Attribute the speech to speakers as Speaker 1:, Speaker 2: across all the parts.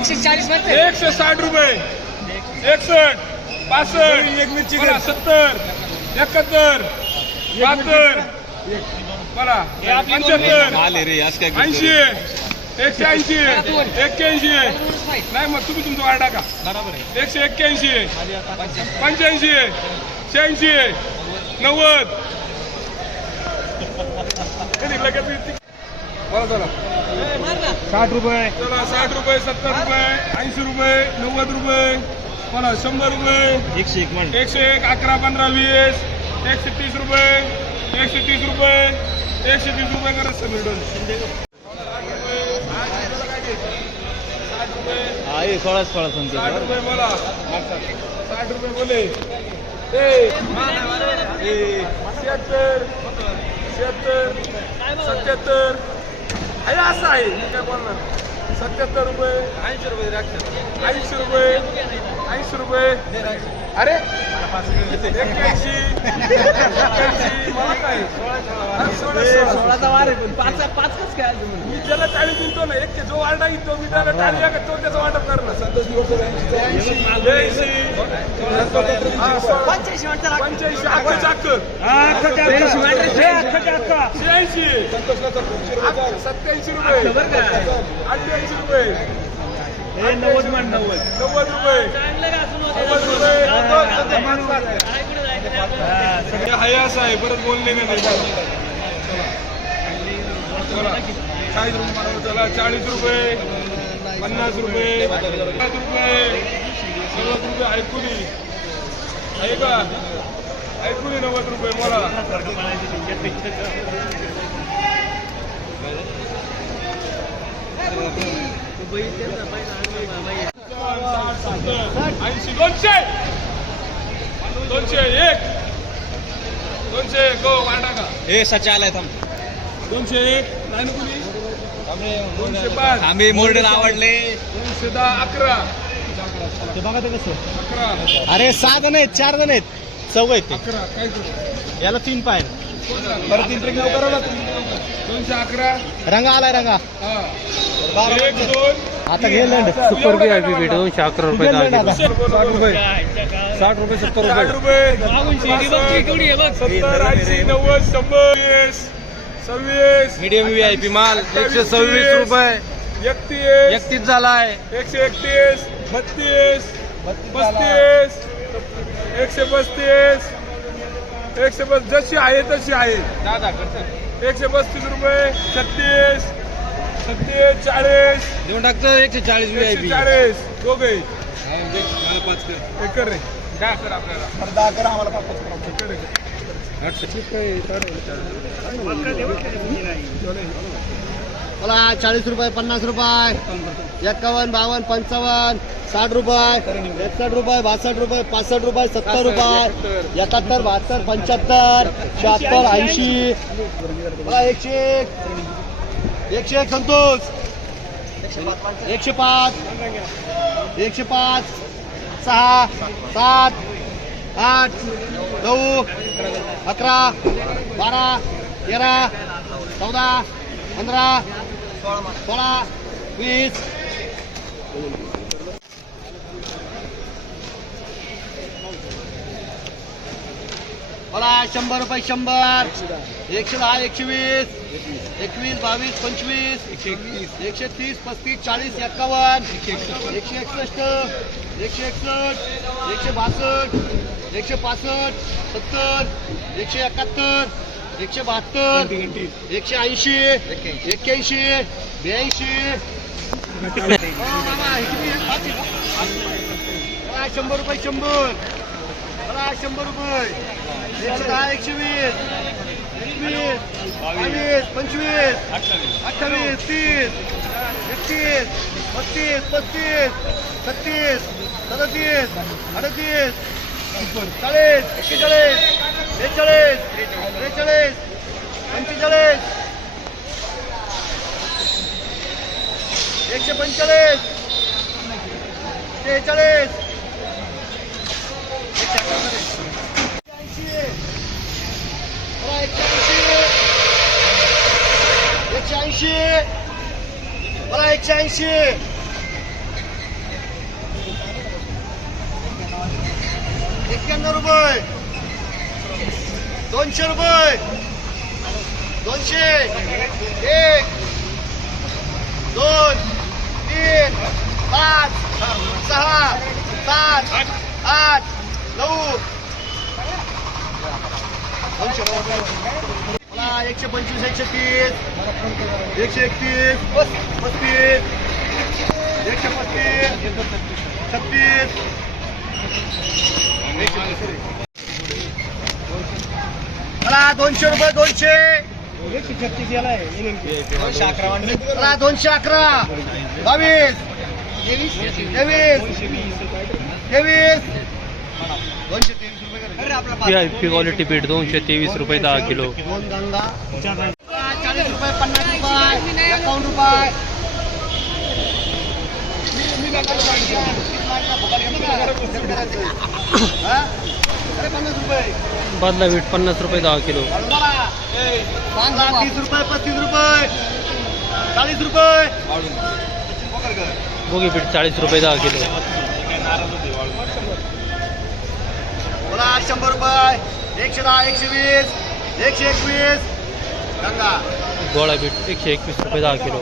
Speaker 1: एकशे चाळीसमध्ये
Speaker 2: एकशे साठ रुपये. एकसष्ट पासष्ट एक मिरची सत्तर एकाहत्तर बहात्तर बरा पंच्याहत्तर
Speaker 3: रे आज काय
Speaker 2: ऐंशी? एकशे ऐंशी एक्क्याऐंशी. नाही मग तुम्ही तुमचा वाढ टाका.
Speaker 3: बरोबर आहे.
Speaker 2: एकशे एक्क्याऐंशी पंच्याऐंशी. शहाऐंशी नव्वद. कधी लगेच येते. बोला चला.
Speaker 4: साठ रुपये.
Speaker 2: चला साठ रुपये सत्तर रुपये ऐंशी रुपये नव्वद रुपये बोला शंभर रुपये.
Speaker 3: एकशे एक म्हण.
Speaker 2: एकशे एक अकरा पंधरा वीस एकशे तीस रुपये एकशे तीस रुपये एकशे तीस रुपये करत सगळं
Speaker 3: हा हे सोळा सोळा सांगतो
Speaker 2: साठ रुपये बोला. साठ रुपये बोले. ए ए, शहात्तर शहात्तर सत्याहत्तर आहे असं आहे. मी काय बोलणार? सत्याहत्तर रुपये ऐंशी रुपये ऐंशी रुपये. ऐंशी रुपये. अरे एक्क्याऐंशी. मला काय? सोळा, सोळा.
Speaker 4: सोळाचा वार आहे पण पाच पाच कस काय?
Speaker 2: मी ज्याला टाळी देतो ना एक जो वार्डा येतो मी त्याला टाळी आहे का तो त्याचं वाटप करणार. सोळा.
Speaker 4: पंच्याऐंशी.
Speaker 2: पंच्याऐंशी. अख्खं
Speaker 4: अख्खं.
Speaker 2: शहाऐंशी सत्याऐंशी रुपये? अठ्ठ्याऐंशी रुपये.
Speaker 4: नव्वद म्हण नव्वद.
Speaker 2: नव्वद रुपये. नव्वद रुपये.
Speaker 4: सगळं
Speaker 2: हाय असं आहे परत बोलले नाही चला. चाळीस रुपये. चला. चाळीस रुपये पन्नास रुपये पन्नास रुपये नव्वद रुपये ऐकून ये. आहे का? ऐकून ये नव्वद रुपये मला ऐंशी दोनशे! दोनशे एक! दोनशे गो वाटा का?
Speaker 3: हे सचा आलाय थांब.
Speaker 2: दोनशे एक! नाही ना कुणी? दोनशे पाच!
Speaker 3: आम्ही मोरडेला आवडले.
Speaker 2: दोनशे दहा अकरा!
Speaker 4: ते बघा ते कसं
Speaker 2: अकरा!
Speaker 3: अरे सहा जण आहेत चार जण आहेत. चौघ आहेत
Speaker 2: अकरा काय करू?
Speaker 3: याला तीन पाय
Speaker 2: परत तीन ट्रिक करावं दोनशे अकरा.
Speaker 3: रंग आलाय रंगा.
Speaker 2: हा. एक दोन.
Speaker 3: आता घे लंड.
Speaker 2: सुपर बी आय पी
Speaker 3: दोनशे अकरा रुपये
Speaker 2: साठ रुपये.
Speaker 3: साठ रुपये सत्तर
Speaker 2: साठ रुपये. सत्तर ऐंशी नव्वद शंभर वीस सव्वीस
Speaker 3: मीडियम व्ही आय पी माल एकशे सव्वीस रुपये.
Speaker 2: एकतीस
Speaker 3: एकतीस झालाय.
Speaker 2: एकशे एकतीस बत्तीस पस्तीस एकशे पस्तीस एकशे पस जशी आहे तशी आहे. एकशे पस्तीस रुपये छत्तीस छत्तीस चाळीस.
Speaker 3: देऊन टाकतो एकशे चाळीस
Speaker 2: एकशे चाळीस दोघे. एक कर रे. काय कर आपल्याला. एक कर रे.
Speaker 5: मला चाळीस रुपये पन्नास रुपये. एक्कावन्न बावन्न पंचावन्न साठ रुपये. एकसष्ट रुपये बासष्ट रुपये पासष्ट रुपये सत्तर रुपये. एकाहत्तर बहात्तर पंच्याहत्तर शहात्तर ऐंशी. मला एकशे एक. एकशे एक संतोष. एकशे पाच. एकशे पाच. सहा. सात. आठ. नऊ. अकरा. बारा. तेरा. चौदा. पंधरा. सोळा वीस बोला शंभर रुपये शंभर. एकशे दहा एकशे वीस. एकवीस बावीस पंचवीस. एकशे तीस पस्तीस चाळीस एक्कावन्न. एकशे एकसष्ट. एकशे एकसष्ट. एकशे बासष्ट. एकशे पासष्ट. सत्तर. एकशे एकाहत्तर. एकशे बहात्तर एकशे ऐंशी. एक्क्याऐंशी ब्याऐंशी. शंभर रुपये शंभर. शंभर रुपये. एकशे दहा एकशे वीस. एकवीस बावीस पंचवीस अठ्ठावीस तीस एकतीस बत्तीस पस्तीस छत्तीस सदतीस अडतीस. चाळीस एक्केचाळीस बेचाळीस त्रेचाळीस पंचेचाळीस एकशे पंचेचाळीस त्रेचाळीस एकशे ऐंशी मला एकशे ऐंशी रुपये. दोनशे रुपये. दोनशे. एक. दोन. तीन. पाच. सहा. सात. आठ. नऊ. दोनशे एकशे पंचवीस एकशे तीस. एकशे एकतीस. पस्तीस. एकशे पस्तीस. छत्तीस. मला दोनशे रुपये दोनशे. मला दोनशे अकरा. बावीस. तेवीस. तेवीस. दोनशे तेवीस रुपये
Speaker 3: क्वालिटी पीठ दोनशे तेवीस रुपये दहा किलो.
Speaker 5: दोन गंगा चाळीस रुपये पन्नास रुपये. एकावन्न रुपये.
Speaker 3: बादला बीट पन्नास रुपये दहा किलो.
Speaker 5: तीस रुपये पस्तीस रुपये चाळीस रुपये
Speaker 3: बोगी पीठ चाळीस रुपये दहा किलो.
Speaker 5: बोला रुपये एकशे एकशे वीस एकशे एकवीस गंगा
Speaker 3: गोळा बीट एकशे एकवीस रुपये किलो.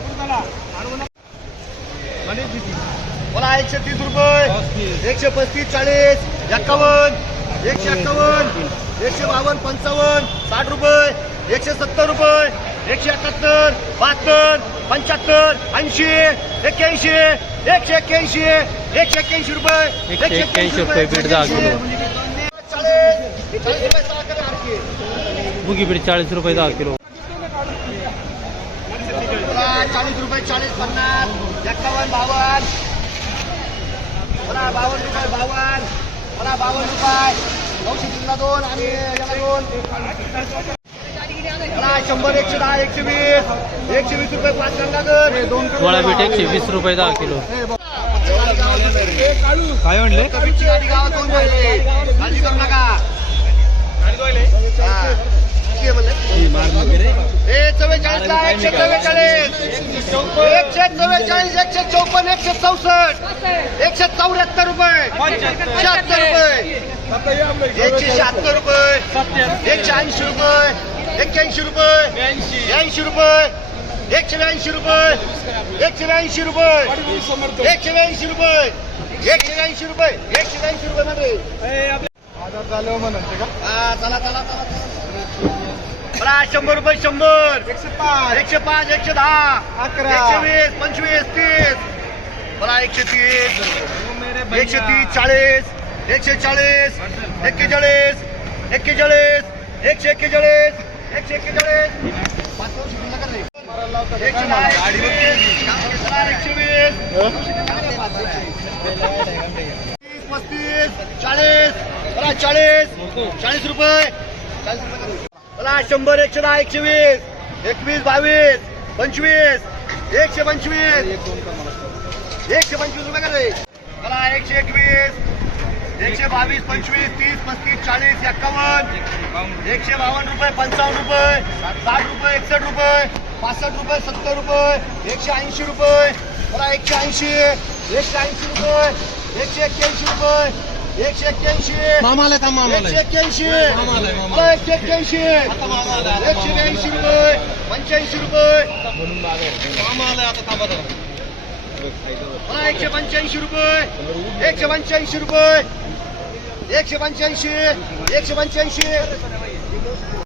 Speaker 5: बोला एकशे तीस रुपये. एकशे पस्तीस चाळीस एक्कावन्न एकशे एक्कावन्न एकशे बावन्न पंचावन्न साठ रुपये एकशे सत्तर रुपये एकशे एकाहत्तर बहात्तर पंच्याहत्तर ऐंशी एक्क्याऐंशी एकशे एक्क्याऐंशी एकशे एक्क्याऐंशी रुपये
Speaker 3: एकशे एक्क्याऐंशी रुपये. बोगी पीठ चाळीस रुपये दहा किलो.
Speaker 5: चाळीस रुपये चाळीस पन्नास एक्कावन्न बावन्न बोला बावन्न रुपये बावन्न. बोला बावन्न रुपये. नऊशे तीनला दोन आणि याला दोन. बोला शंभर एकशे दहा एकशे वीस. एकशे वीस रुपये पाच गंगाधर दोन
Speaker 3: गोळा एकशे वीस रुपये दहा किलो.
Speaker 4: काय म्हणले?
Speaker 5: गावात दोन राहिले काळजी करू नका. हा. किती म्हणले? ए चव्वेचाळीसला एकशे चव्वेचाळीस एकशे चव्वेचाळीस एकशे चौपन्न एकशे चौसष्ट एकशे चौऱ्याहत्तर रुपये शहात्तर रुपये एकशे शहात्तर रुपये एकशे ऐंशी रुपये एक्क्याऐंशी रुपये ऐंशी रुपये एकशे ब्याऐंशी रुपये एकशे ब्याऐंशी रुपये एकशे ब्याऐंशी रुपये एकशे ब्याऐंशी रुपये एकशे ब्याऐंशी रुपये मध्ये चला चला चला शंभर रुपये शंभर. एकशे पाच. एकशे पाच एकशे दहा. अकरा. एकशे वीस पंचवीस तीस. बरा एकशे तीस. एकशे तीस चाळीस. एकशे चाळीस. एक्केचाळीस. एक्केचाळीस. एकशे एक्केचाळीस. एकशे एक्केचाळीस. एकशे वीस, पस्तीस चाळीस. बरा चाळीस. चाळीस रुपये. चाळीस रुपये करू. शंभर एकशे दहा एकशे वीस एकवीस बावीस पंचवीस एकशे पंचवीस एकशे पंचवीस रुपये का रे एकशे एकवीस एकशे बावीस पंचवीस तीस पस्तीस चाळीस एक्कावन्न एकशे बावन्न रुपये पंचावन्न रुपये साठ रुपये एकसष्ट रुपये पासष्ट रुपये सत्तर रुपये एकशे ऐंशी रुपये बरा एकशे ऐंशी एकशे ऐंशी रुपये एकशे एक्क्याऐंशी रुपये एकशे एक्क्याऐंशी. एकशे एक्क्याऐंशी. बरं, एकशे एक्क्याऐंशी. एकशे ब्याऐंशी रुपये पंच्याऐंशी रुपये. बरं, एकशे पंच्याऐंशी रुपये. एकशे पंच्याऐंशी रुपये. एकशे पंच्याऐंशी. एकशे पंच्याऐंशी.